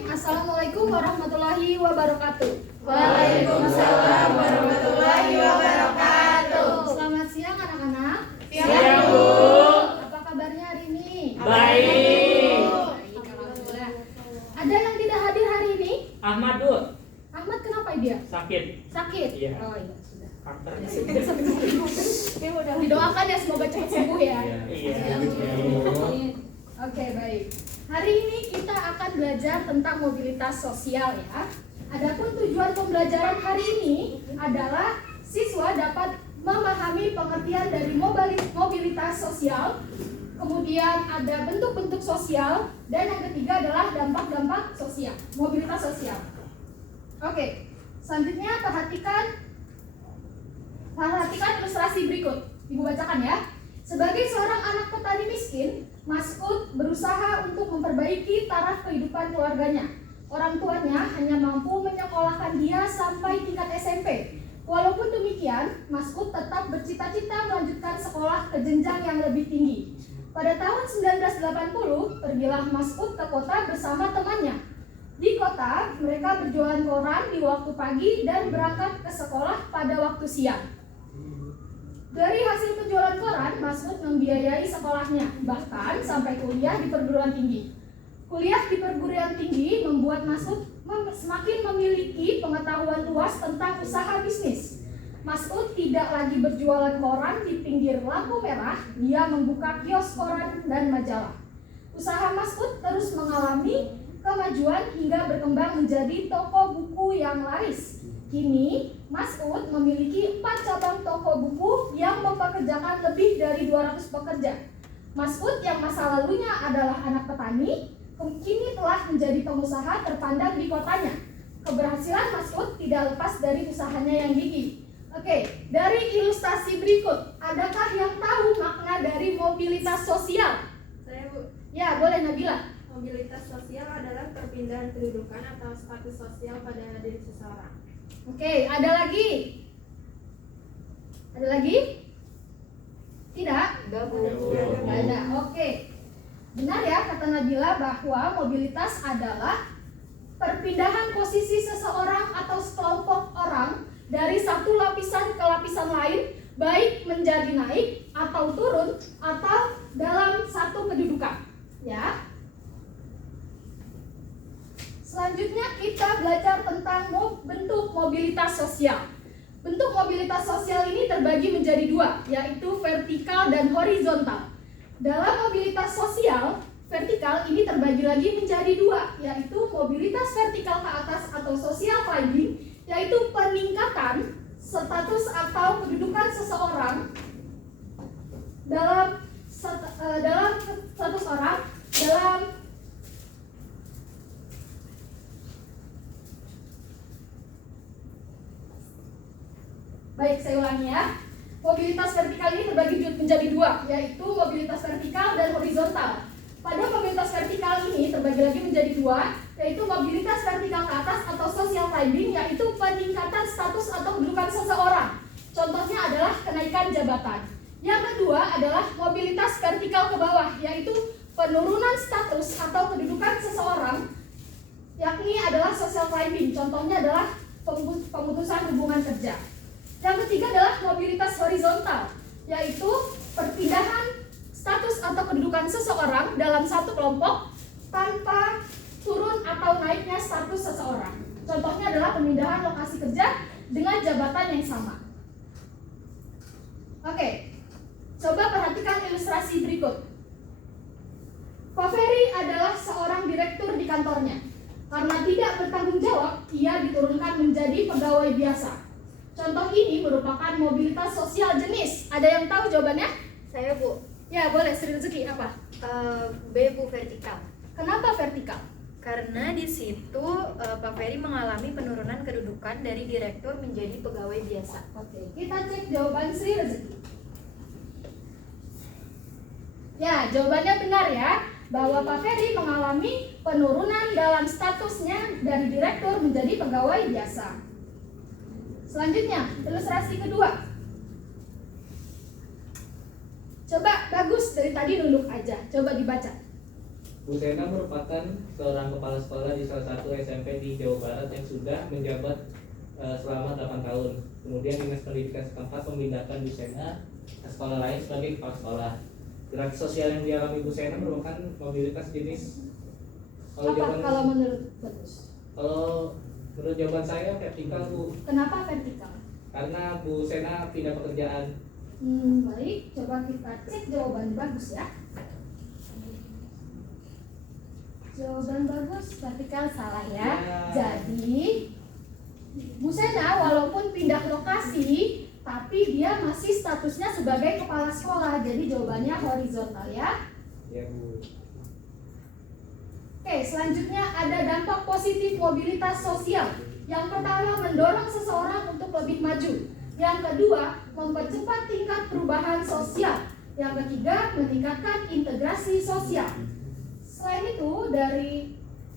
Bismillahirrahmanirrahim. Assalamualaikum warahmatullahi wabarakatuh. Waalaikumsalam warahmatullahi wabarakatuh. Selamat siang anak-anak. Siang, Bu. Apa kabarnya hari ini? Baik. Alhamdulillah. Ada yang tidak hadir hari ini? Ahmad, Bu. Ahmad, kenapa dia? Sakit. Sakit? Iya. Oh iya, sudah. Kanker. Didoakan ya semoga cepat sembuh ya. Iya. Oke, baik. Hari ini kita akan belajar tentang mobilitas sosial ya. Adapun tujuan pembelajaran hari ini adalah siswa dapat memahami pengertian dari mobilitas sosial, kemudian ada bentuk-bentuk sosial, dan yang ketiga adalah dampak-dampak sosial, mobilitas sosial. Oke, selanjutnya perhatikan ilustrasi berikut. Ibu bacakan ya. Sebagai seorang anak petani miskin, Mas'ud berusaha untuk memperbaiki taraf kehidupan keluarganya. Orang tuanya hanya mampu menyekolahkan dia sampai tingkat SMP. Walaupun demikian, Mas'ud tetap bercita-cita melanjutkan sekolah ke jenjang yang lebih tinggi. Pada tahun 1980, pergilah Mas'ud ke kota bersama temannya. Di kota, mereka berjualan koran di waktu pagi dan berangkat ke sekolah pada waktu siang. Dari hasil penjualan koran, Mas'ud membiayai sekolahnya, bahkan sampai kuliah di perguruan tinggi. Kuliah di perguruan tinggi membuat Mas'ud semakin memiliki pengetahuan luas tentang usaha bisnis. Mas'ud tidak lagi berjualan koran di pinggir lampu merah, dia membuka kios koran dan majalah. Usaha Mas'ud terus mengalami kemajuan hingga berkembang menjadi toko buku yang laris. Kini, Mas'ud memiliki 4 cabang toko buku yang mempekerjakan lebih dari 200 pekerja. Mas'ud yang masa lalunya adalah anak petani, kini telah menjadi pengusaha terpandang di kotanya. Keberhasilan Mas'ud tidak lepas dari usahanya yang gigih. Oke, dari ilustrasi berikut, adakah yang tahu makna dari mobilitas sosial? Saya, Bu. Ya, boleh Nabila. Mobilitas sosial adalah perpindahan kedudukan atau status sosial pada diri seseorang. Oke, ada lagi? Ada lagi? Tidak? Enggak, Bu. Tidak ada. Oke. Benar ya kata Nabila bahwa mobilitas adalah perpindahan posisi seseorang atau sekelompok orang dari satu lapisan ke lapisan lain, baik menjadi naik atau turun atau dalam satu kedudukan. Ya. Selanjutnya kita belajar tentang bentuk mobilitas sosial. Bentuk mobilitas sosial ini terbagi menjadi 2, yaitu vertikal dan horizontal. Dalam mobilitas sosial, vertikal ini terbagi lagi menjadi 2, yaitu mobilitas vertikal ke atas atau social climbing, yaitu peningkatan status atau kedudukan seseorang dalam status orang dalam Baik, saya ulangi ya. Mobilitas vertikal ini terbagi menjadi 2, yaitu mobilitas vertikal dan horizontal. Pada mobilitas vertikal ini terbagi lagi menjadi 2, yaitu mobilitas vertikal ke atas atau social climbing, yaitu peningkatan status atau kedudukan seseorang. Contohnya adalah kenaikan jabatan. Yang kedua adalah mobilitas vertikal ke bawah, yaitu penurunan status atau kedudukan seseorang, yakni adalah social climbing. Contohnya adalah pemutusan hubungan kerja. Yang ketiga adalah mobilitas horizontal, yaitu perpindahan status atau kedudukan seseorang dalam satu kelompok tanpa turun atau naiknya status seseorang. Contohnya adalah pemindahan lokasi kerja dengan jabatan yang sama. Oke, coba perhatikan ilustrasi berikut. Pak Ferry adalah seorang direktur di kantornya. Karena tidak bertanggung jawab, ia diturunkan menjadi pegawai biasa. Contoh ini merupakan mobilitas sosial jenis. Ada yang tahu jawabannya? Saya, Bu. Ya, boleh. Sri Rezeki apa? B, Bu, vertikal. Kenapa vertikal? Karena di situ Pak Ferry mengalami penurunan kedudukan dari direktur menjadi pegawai biasa. Oke, kita cek jawaban Sri Rezeki. Ya, jawabannya benar ya. Bahwa Pak Ferry mengalami penurunan dalam statusnya dari direktur menjadi pegawai biasa. Selanjutnya, ilustrasi kedua. Coba bagus, dari tadi nunduk aja. Coba dibaca. Bu Sena merupakan seorang kepala sekolah di salah satu SMP di Jawa Barat yang sudah menjabat selama 8 tahun. Kemudian Dinas Pendidikan setempat memindahkan Bu Sena ke sekolah lain sebagai kepala sekolah. Gerak sosial yang dialami Bu Sena merupakan mobilitas jenis Kalau menurut Bagus? Kalau menurut jawaban saya vertikal, Bu. Kenapa vertikal? Karena Bu Sena pindah pekerjaan. Baik, coba kita cek jawaban Bagus ya. Jawaban Bagus vertikal salah ya. Jadi Bu Sena walaupun pindah lokasi, tapi dia masih statusnya sebagai kepala sekolah. Jadi jawabannya horizontal ya. Ya, Bu. Oke, selanjutnya ada dampak positif mobilitas sosial. Yang pertama, mendorong seseorang untuk lebih maju. Yang kedua, mempercepat tingkat perubahan sosial. Yang ketiga, meningkatkan integrasi sosial. Selain itu,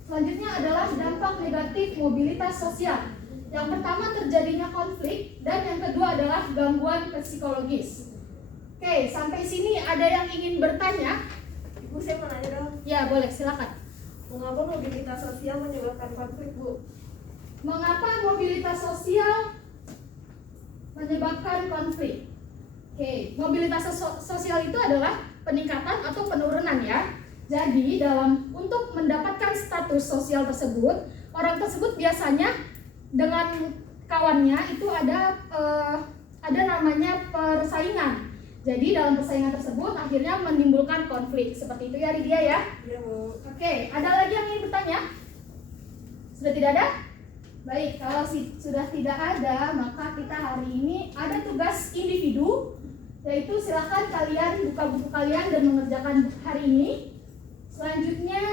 selanjutnya adalah dampak negatif mobilitas sosial. Yang pertama, terjadinya konflik, dan yang kedua adalah gangguan psikologis. Oke, sampai sini ada yang ingin bertanya? Ibu, saya mau nanya dong. Ya, boleh, silakan. Mengapa mobilitas sosial menyebabkan konflik, Bu? Mengapa mobilitas sosial menyebabkan konflik? Oke, mobilitas sosial itu adalah peningkatan atau penurunan ya. Jadi untuk mendapatkan status sosial tersebut, orang tersebut biasanya dengan kawannya itu ada namanya persaingan. Jadi dalam persaingan tersebut akhirnya menimbulkan konflik. Seperti itu ya Lydia ya. Iya, Bu. Oke, ada lagi yang ingin bertanya? Sudah tidak ada? Baik, kalau sudah tidak ada, maka kita hari ini ada tugas individu, yaitu silakan kalian buka buku kalian dan mengerjakan hari ini. Selanjutnya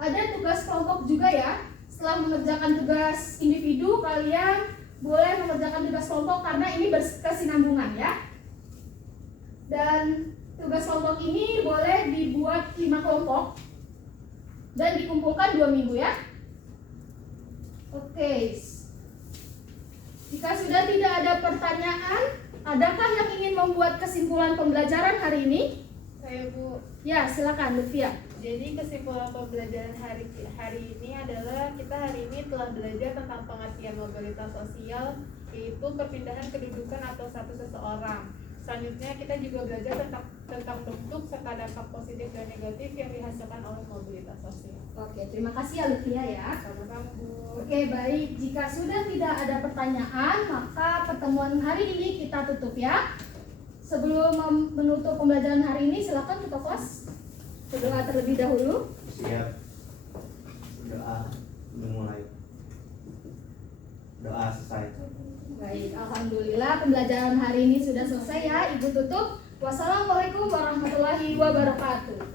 ada tugas kelompok juga ya. Setelah mengerjakan tugas individu, kalian boleh mengerjakan tugas kelompok karena ini berkesinambungan ya. Dan tugas kelompok ini boleh dibuat 5 kelompok dan dikumpulkan 2 minggu ya. Oke. Jika sudah tidak ada pertanyaan, adakah yang ingin membuat kesimpulan pembelajaran hari ini? Saya, Bu. Ya, silakan Lutfia. Jadi kesimpulan pembelajaran hari ini adalah kita hari ini telah belajar tentang pengertian mobilitas sosial, yaitu perpindahan kedudukan atau status seseorang. Selanjutnya kita juga belajar tentang bentuk serta dampak positif dan negatif yang dihasilkan oleh mobilitas sosial. Oke, terima kasih ya Lutfia ya. Sama-sama, Bu. Oke, baik. Jika sudah tidak ada pertanyaan, maka pertemuan hari ini kita tutup ya. Sebelum menutup pembelajaran hari ini, silakan ketua kelas berdoa terlebih dahulu. Siap. Doa dimulai. Doa selesai. Baik, alhamdulillah pembelajaran hari ini sudah selesai ya. Ibu tutup. Wassalamualaikum warahmatullahi wabarakatuh.